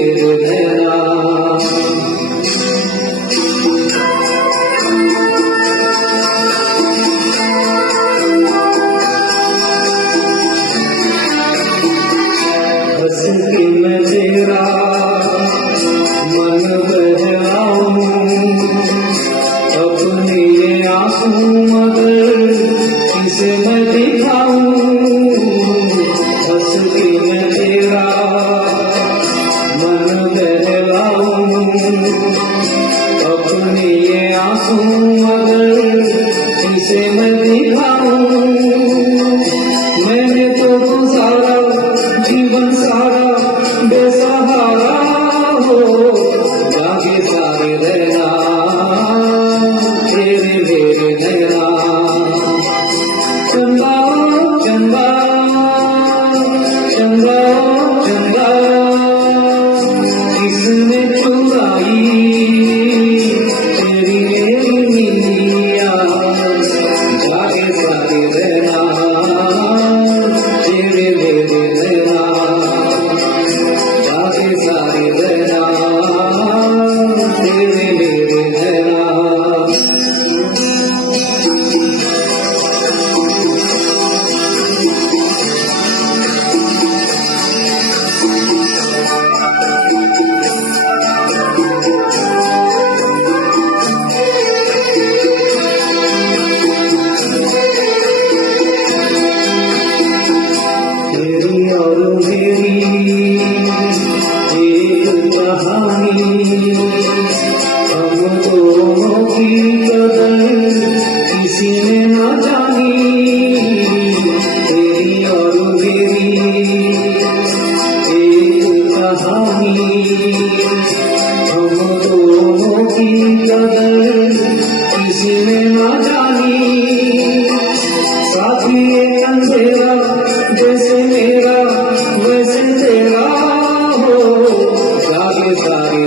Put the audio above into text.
मेरे नैना। हंस के मैं तेरा मन बहलाऊं, अपने ये आंसू मगर किसे मैं दिखाऊं। हंस के मैं तेरा मन बहलाऊं, अपने ये आंसू मगर किसे मैं दिखाऊं। मैंने तो गुजारा जीवन सारा बेसहारा हो, जागे सारे रहना तेरे मेरे नैना। चंदा चंदा चंदा चंदा किसने चुराई तेरी मेरी नींदिया, जागे सारे रहना तेरे मेरे नैना, जागे सारे रहना तेरे मेरे नैना। तेरी और मेरी एक कहानी, हम दोनों की कदर किसी ने न जानी। तेरी और मेरी एक कहानी, हम दोनों की कदर किसी ने न जानी। साथी ये अंधेरा जैसे मेरा वैसे तेरा हो, जागे सारे